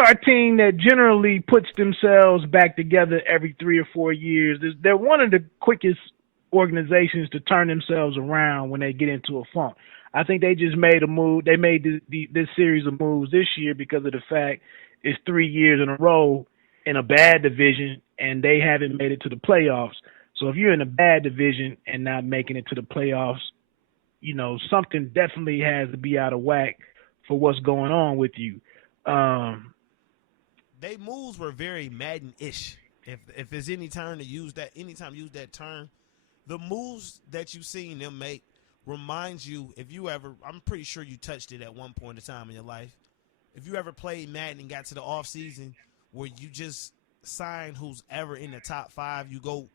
are a team that generally puts themselves back together every 3 or 4 years. They're one of the quickest organizations to turn themselves around when they get into a funk. I think they just made a move. They made this series of moves this year because of the fact it's 3 years in a row in a bad division and they haven't made it to the playoffs. So if you're in a bad division and not making it to the playoffs, something definitely has to be out of whack for what's going on with you. They moves were very Madden-ish. If there's any time to use that, anytime use that term, the moves that you've seen them make reminds you, if you ever, I'm pretty sure you touched it at one point in time in your life. If you ever played Madden and got to the off season where you just sign who's ever in the top 5, you go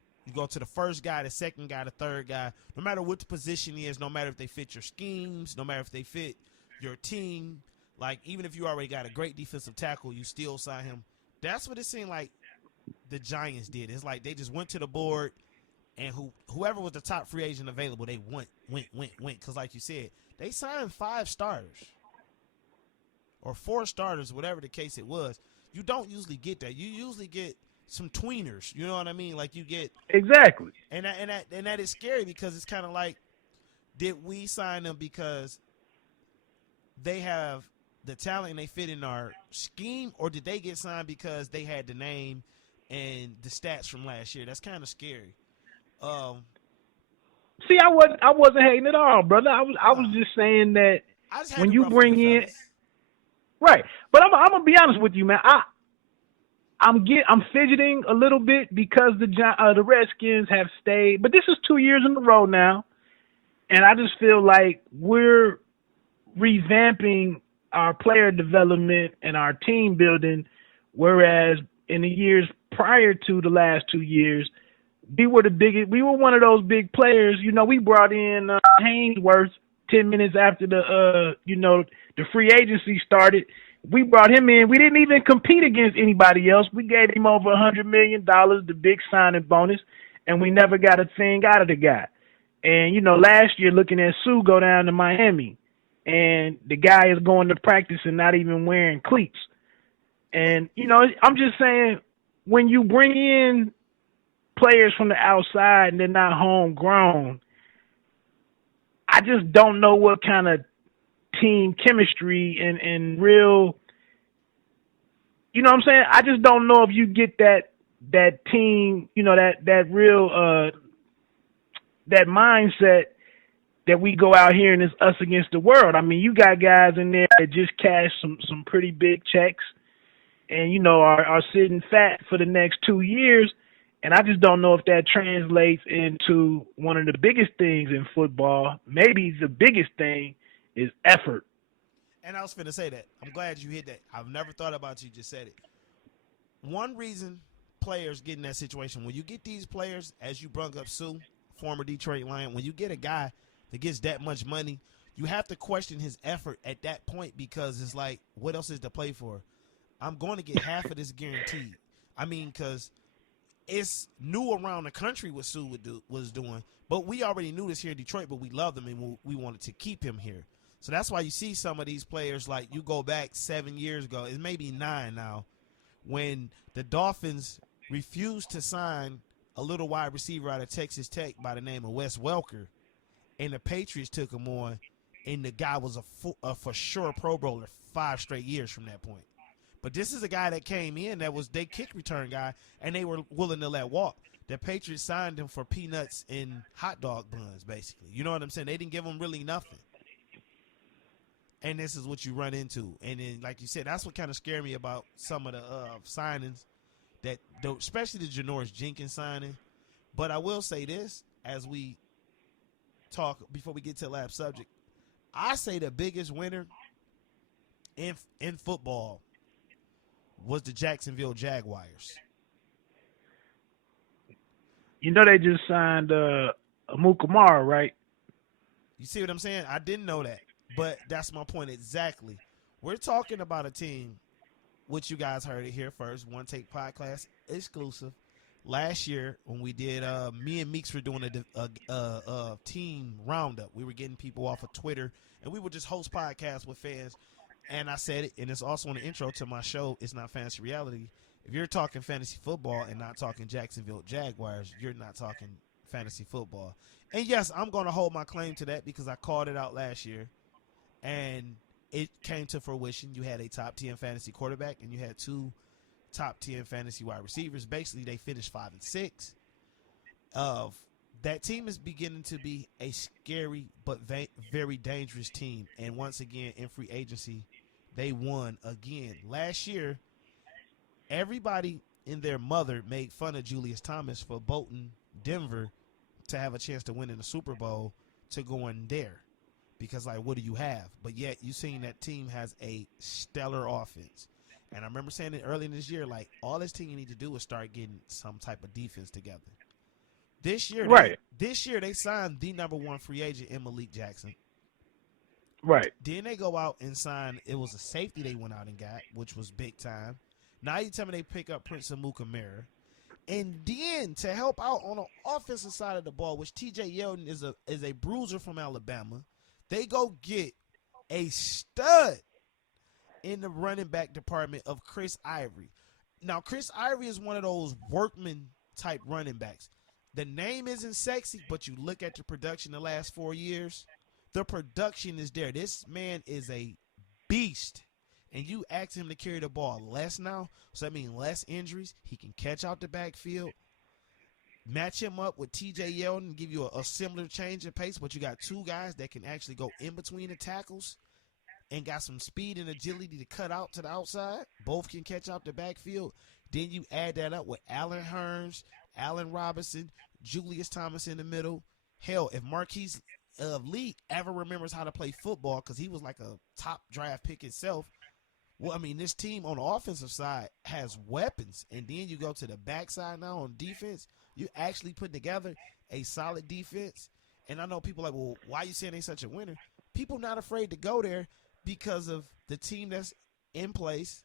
to the first guy, the second guy, the third guy, no matter what the position is, no matter if they fit your schemes, no matter if they fit your team. Like, even if you already got a great defensive tackle, you still sign him. That's what it seemed like the Giants did. It's like they just went to the board, and whoever was the top free agent available, they went. Because like you said, they signed 5 starters or 4 starters, whatever the case it was. You don't usually get that. You usually get some tweeners. You know what I mean? Like you get exactly. And that is scary because it's kind of like, did we sign them because they have the talent and they fit in our scheme, or did they get signed because they had the name and the stats from last year? That's kind of scary. See, I wasn't hating at all, brother. I was just saying that I just had when to you ruffle bring your in feathers. right, but I'm gonna be honest with you, man. I'm fidgeting a little bit because the Redskins have stayed, but this is 2 years in a row now, and I just feel like we're revamping our player development and our team building, whereas in the years prior to the last 2 years, we were one of those big players. We brought in Haynesworth 10 minutes after the free agency started. We brought him in. We didn't even compete against anybody else. We gave him over $100 million, the big signing bonus, and we never got a thing out of the guy. And, last year looking at Sue go down to Miami, and the guy is going to practice and not even wearing cleats. And, I'm just saying, when you bring in players from the outside and they're not homegrown, I just don't know what kind of team chemistry and real, what I'm saying? I just don't know if you get that team, that real, that mindset that we go out here and it's us against the world. I mean, you got guys in there that just cash some pretty big checks and, are sitting fat for the next 2 years. And I just don't know if that translates into one of the biggest things in football. Maybe the biggest thing is effort. And I was finna say that. I'm glad you hit that. I've never thought about you just said it. One reason players get in that situation, when you get these players, as you brung up Sue, former Detroit Lion, when you get a guy that gets that much money, you have to question his effort at that point because it's like, what else is to play for? I'm going to get half of this guaranteed. I mean, because it's new around the country what Sue was doing, but we already knew this here in Detroit, but we loved him and we wanted to keep him here. So that's why you see some of these players, like you go back 7 years ago, it's maybe 9 now, when the Dolphins refused to sign a little wide receiver out of Texas Tech by the name of Wes Welker, and the Patriots took him on, and the guy was a for sure Pro Bowler 5 straight years from that point. But this is a guy that came in that was their kick return guy, and they were willing to let walk. The Patriots signed him for peanuts and hot dog buns, basically. You know what I'm saying? They didn't give him really nothing. And this is what you run into. And then, like you said, that's what kind of scared me about some of the signings, especially the Janoris Jenkins signing. But I will say this, as we talk, before we get to the last subject, I say the biggest winner in football was the Jacksonville Jaguars. They just signed Amukamara, right? You see what I'm saying? I didn't know that, but that's my point exactly. We're talking about a team, which you guys heard it here first, One Take Podcast exclusive. Last year when we did, me and Meeks were doing a team roundup. We were getting people off of Twitter, and we would just host podcasts with fans. And I said it, and it's also in the intro to my show, It's Not Fantasy Reality. If you're talking fantasy football and not talking Jacksonville Jaguars, you're not talking fantasy football. And yes, I'm going to hold my claim to that because I called it out last year, and it came to fruition. You had a top 10 fantasy quarterback, and you had 2 top 10 fantasy wide receivers. Basically, they finished 5-6. That team is beginning to be a scary but very dangerous team. And once again, in free agency, they won again. Last year, everybody and their mother made fun of Julius Thomas for boating Denver to have a chance to win in the Super Bowl to go in there. Because, like, what do you have? But yet, you seen that team has a stellar offense. And I remember saying it early in this year, like, all this team you need to do is start getting some type of defense together. This year, right. This year they signed the number 1 free agent in Malik Jackson. Right. Then they go out and sign. It was a safety they went out and got, which was big time. Now you tell me they pick up Prince Amukamara. And then to help out on the offensive side of the ball, which T.J. Yeldon is a bruiser from Alabama, they go get a stud in the running back department of Chris Ivory. Now, Chris Ivory is one of those workman-type running backs. The name isn't sexy, but you look at the production the last 4 years, the production is there. This man is a beast. And you ask him to carry the ball less now, so that means less injuries. He can catch out the backfield. Match him up with T.J. Yeldon and give you a similar change in pace, but you got 2 guys that can actually go in between the tackles and got some speed and agility to cut out to the outside. Both can catch out the backfield. Then you add that up with Allen Hurns, Allen Robinson, Julius Thomas in the middle. Hell, if Marquise Lee ever remembers how to play football, because he was like a top draft pick himself, well, I mean, this team on the offensive side has weapons. And then you go to the backside now on defense, you actually put together a solid defense. And I know people are like, well, why are you saying they're such a winner? People not afraid to go there because of the team that's in place,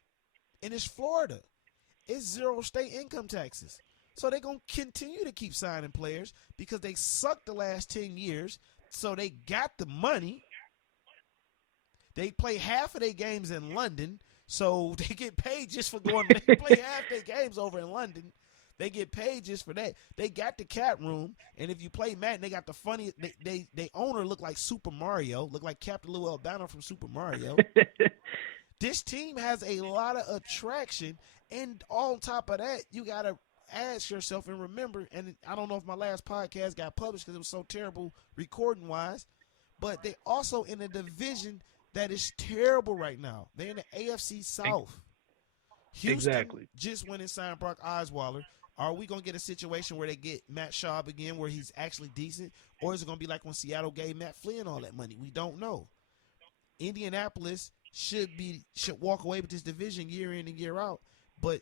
and it's Florida. It's 0 state income taxes. So they're going to continue to keep signing players because they sucked the last 10 years. So they got the money. They play half of their games in London. So they get paid just for going. They play half their games over in London. They get paid just for that. They got the cat room. And if you play Madden, they got the funny. They owner look like Super Mario. Look like Captain Lou Albano from Super Mario. This team has a lot of attraction. And on top of that, you got to ask yourself and remember, and I don't know if my last podcast got published because it was so terrible recording-wise, but they also in a division that is terrible right now. They're in the AFC South. Houston exactly. just went and signed Brock Osweiler. Are we going to get a situation where they get Matt Schaub again where he's actually decent, or is it going to be like when Seattle gave Matt Flynn all that money? We don't know. Indianapolis should walk away with this division year in and year out, but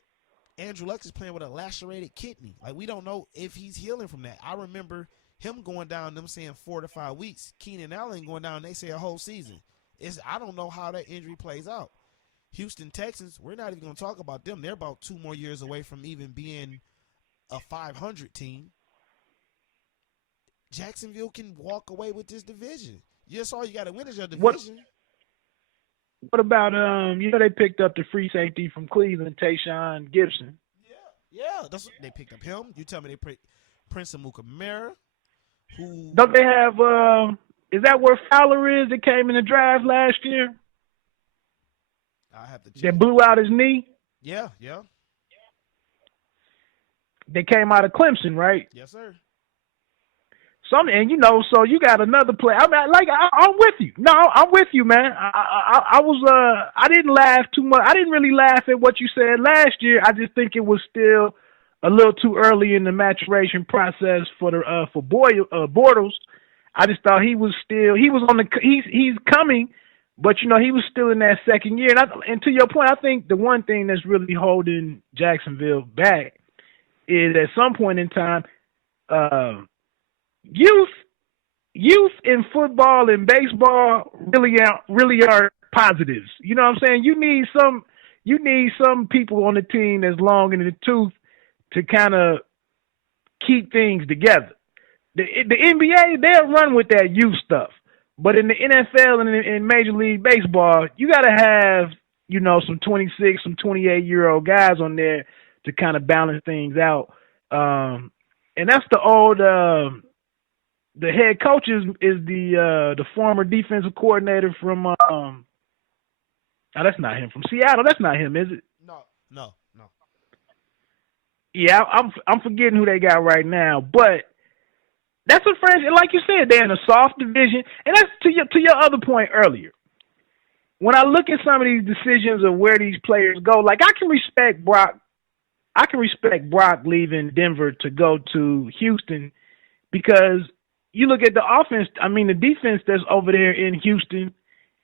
Andrew Luck is playing with a lacerated kidney. Like, we don't know if he's healing from that. I remember him going down, them saying 4 to 5 weeks. Keenan Allen going down, they say a whole season. I don't know how that injury plays out. Houston Texans, we're not even going to talk about them. They're about 2 more years away from even being a 500 team. Jacksonville can walk away with this division. Yes, all you got to win is your division. What about they picked up the free safety from Cleveland, Tayshaun Gibson. Yeah, that's what they picked up him. You tell me they picked Prince Amukamara, who don't they have? Is that where Fowler is? That came in the draft last year. I have to check. That blew out his knee. Yeah. They came out of Clemson, right? Yes, sir. So you got another play. I mean, I'm with you. No, I'm with you, man. I didn't laugh too much. I didn't really laugh at what you said last year. I just think it was still a little too early in the maturation process for Bortles. I just thought he's coming, but he was still in that second year. And to your point, I think the one thing that's really holding Jacksonville back is at some point in time, youth in football and baseball really are positives. You know what I'm saying? You need some people on the team that's long in the tooth to kind of keep things together. The NBA, they'll run with that youth stuff. But in the NFL and in Major League Baseball, you got to have, some 26, some 28-year-old guys on there to kind of balance things out. And that's the old, the head coach is the former defensive coordinator from, that's not him, from Seattle. That's not him, is it? No. Yeah, I'm forgetting who they got right now, but that's a franchise, like you said, they're in a soft division, and that's to your other point earlier. When I look at some of these decisions of where these players go, like I can respect Brock leaving Denver to go to Houston because you look at the offense, the defense that's over there in Houston,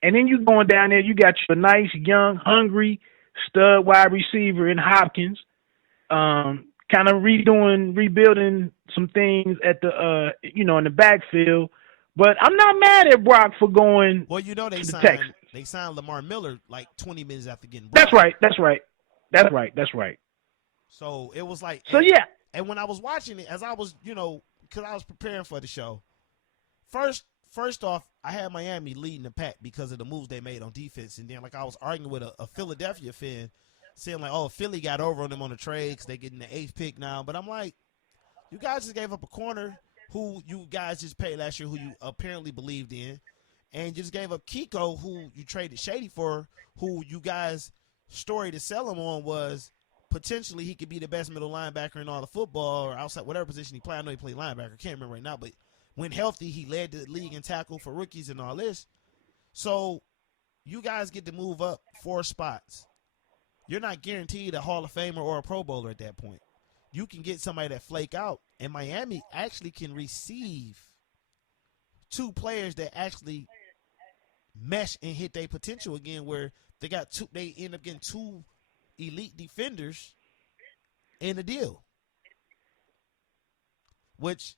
and then you going down there, you got your nice, young, hungry stud wide receiver in Hopkins, kind of rebuilding some things at the, in the backfield. But I'm not mad at Brock for going. Well, they to signed Lamar Miller like 20 minutes after getting Brock. Brock. That's right. So it was like. So yeah. And when I was watching it, as I was, because I was preparing for the show, first off, I had Miami leading the pack because of the moves they made on defense. And then, like, I was arguing with a Philadelphia fan saying, like, oh, Philly got over on them on the trade because they're getting the 8th pick now. But I'm like, you guys just gave up a corner who you guys just paid last year, who you apparently believed in. And you just gave up Kiko, who you traded Shady for, who you guys' story to sell him on was potentially he could be the best middle linebacker in all the football or outside whatever position he played. I know he played linebacker. Can't remember right now. But when healthy, he led the league in tackle for rookies and all this. So you guys get to move up 4 spots. You're not guaranteed a Hall of Famer or a Pro Bowler at that point. You can get somebody that flake out. And Miami actually can receive 2 players that actually mesh and hit their potential again, where they end up getting 2 elite defenders in the deal. Which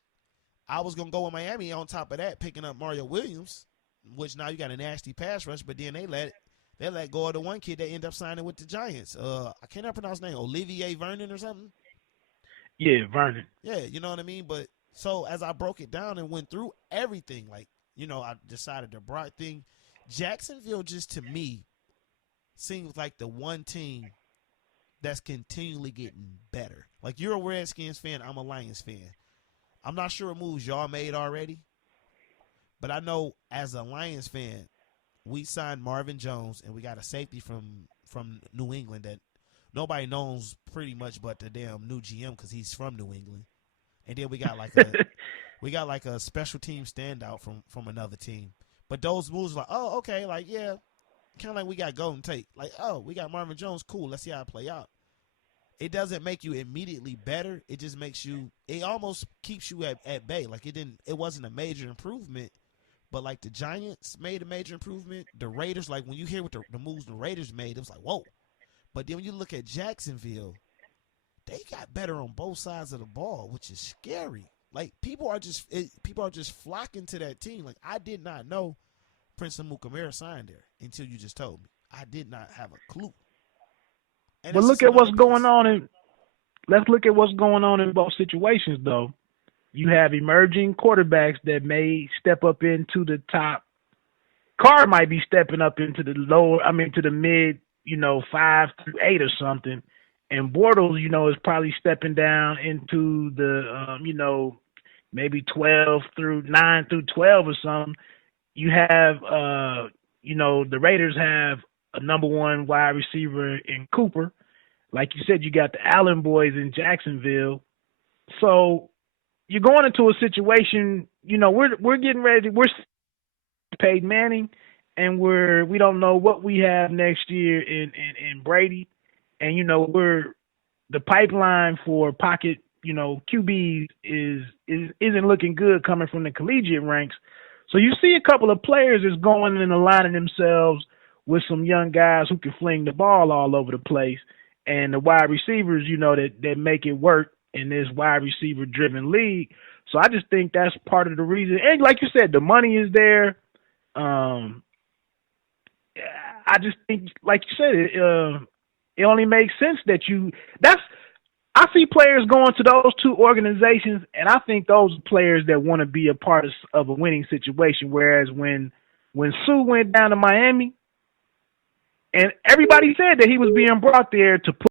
I was going to go with Miami on top of that, picking up Mario Williams, which now you got a nasty pass rush, but then they let go of the one kid that ended up signing with the Giants. I can't pronounce his name, Olivier Vernon or something? Yeah, Vernon. Yeah, you know what I mean? But so as I broke it down and went through everything, like, I decided the Brock thing. Jacksonville just to me seems like the one team that's continually getting better. Like, you're a Redskins fan, I'm a Lions fan. I'm not sure what moves y'all made already, but I know as a Lions fan, we signed Marvin Jones and we got a safety from New England that nobody knows pretty much but the damn new GM because he's from New England. And then we got like a special team standout from another team. But those moves are like, oh, okay, like, yeah, kind of like we got Golden Tate. Like, oh, we got Marvin Jones, cool, let's see how it play out. It doesn't make you immediately better. It just it almost keeps you at bay. Like, it wasn't a major improvement, but like the Giants made a major improvement. The Raiders, like when you hear what the moves the Raiders made, it was like, whoa. But then when you look at Jacksonville, they got better on both sides of the ball, which is scary. Like, people are just flocking to that team. Like, I did not know Prince Amukamara signed there until you just told me. I did not have a clue. And but look at what's going on let's look at what's going on in both situations, though. You have emerging quarterbacks that may step up into the top. Carr might be stepping up into the to the mid, 5 through 8 or something. And Bortles, is probably stepping down into the, maybe 9 through 12 or something. You have, the Raiders have a number 1 wide receiver in Cooper. Like you said, you got the Allen boys in Jacksonville. So you're going into a situation, we're getting ready. We're Peyton Manning, and we don't know what we have next year in Brady. And, the pipeline for pocket, QBs isn't looking good coming from the collegiate ranks. So you see a couple of players is going and aligning themselves with some young guys who can fling the ball all over the place. And the wide receivers, that make it work in this wide receiver driven league. So I just think that's part of the reason. And like you said, the money is there. I just think, like you said, it only makes sense that I see players going to those two organizations, and I think those are players that want to be a part of a winning situation. Whereas when Sue went down to Miami, and everybody said that he was being brought there to put